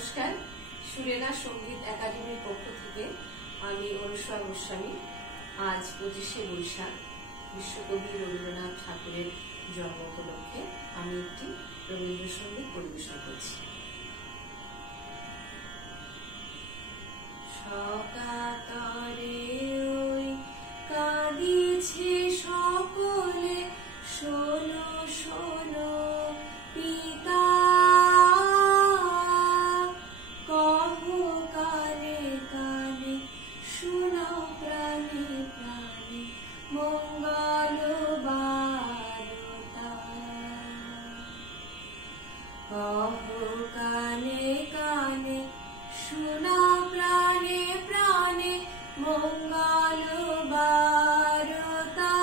নমস্কার, সুরেনা সঙ্গীত একাডেমির পক্ষ থেকে আমি অনুসয়া গোস্বামী। আজ 25শে বৈশাখ বিশ্বকবি রবীন্দ্রনাথ ঠাকুরের জন্ম উপলক্ষে আমি একটি রবীন্দ্রসঙ্গীত পরিবেশন করছি। সকাতরে ওই কাঁদিছে সকলে, শোনো শোনো পিতা, কহো কানে কানে, শোনাও প্রাণে প্রাণে মঙ্গল বারতা। কহো কানে কানে, শোনাও প্রাণে প্রাণে মঙ্গল বারতা।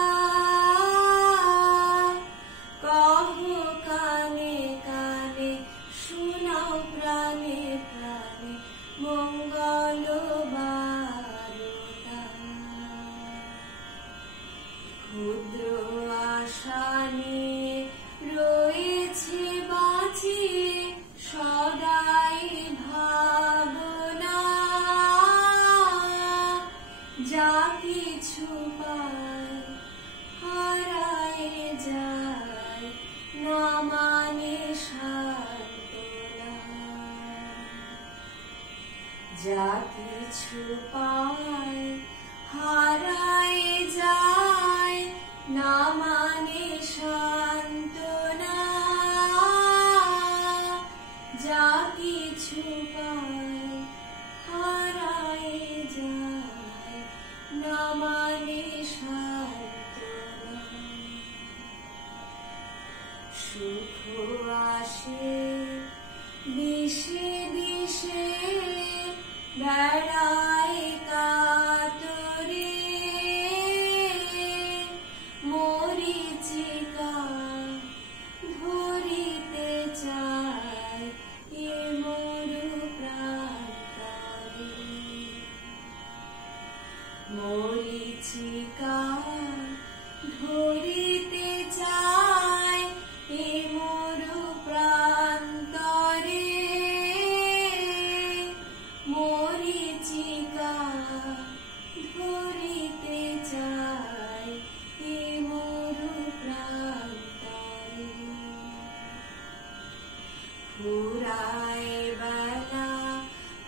কহো কানে কানে, শোনাও প্রাণে প্রাণে মঙ্গল বারতা। ক্ষুদ্র আশা নিয়ে রয়েছে বাঁচিয়ে সদাই ভাবনা, যা কিছু পায় হারায় যায় না মানে সান্ত্বনা। যা কিছু পায় হারায় যায় না মানে সান্ত্বনা। যা কিছু পায় হারায় যায় না মানে সান্ত্বনা। সুখ আসে দিশে দিশে, বেড়ায় কাতরে মরীচিকা ধরিতে চায় এ মরু প্রান্তরে। মরীচিকা ধরিতে চায় এ মরু প্রান্তরে। মরীচিকা ধরিতে চায় এ মরু প্রান্তরে। ফুরায় বেলা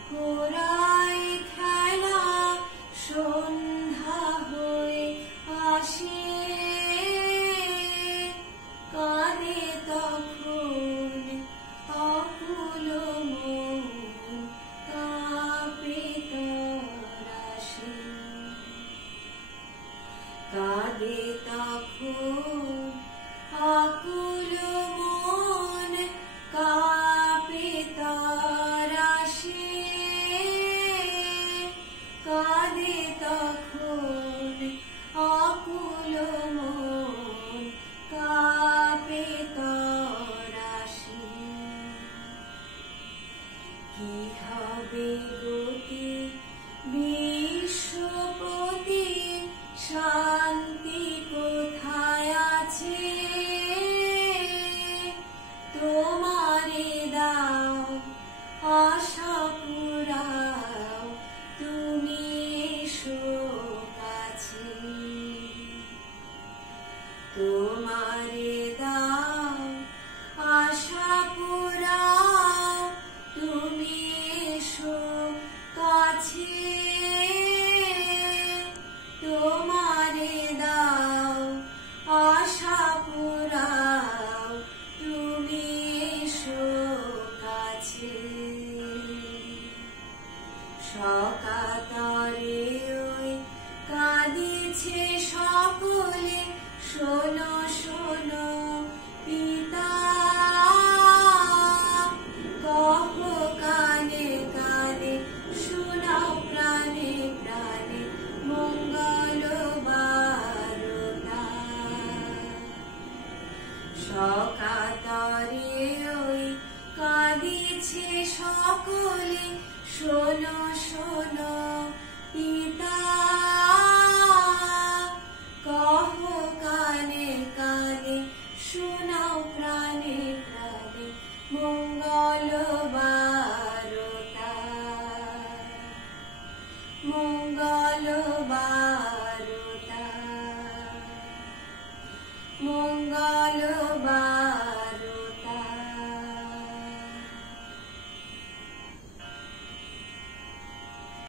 ফুরায় খেলা, সন্ধ্যা হয়ে আসে কাঁদে তখন অকুল মন, কাঁপে তরাসে। কাঁদে তখন অকুল মন, কাঁপে তরাসে। কাঁদে তখন অকুল মন, কাঁপে তরাসে। কি হবে গতি বিশ্বপতি, শান্তি কোথায় আছে? তোমারে দাও আশা পুরাও, তুমি এসো কাছে। তোমারে দাও আশা পুরাও, তুমি এসো কাছে। তোমারে দাও আশা পুরাও, তুমি এসো কাছে। সকাতরে ওই কাঁদিছে সকলে, শোনো শোনো পিতা, কহো কানে কানে, শোনাও প্রাণে প্রাণে মঙ্গল বারতা। সকাতরে ওই কাঁদিছে সকলে, শোনো শোনো পিতা, কহো কানে কানে, শোনাও প্রাণে প্রাণে মঙ্গল বারতা। মঙ্গল বারতা মঙ্গল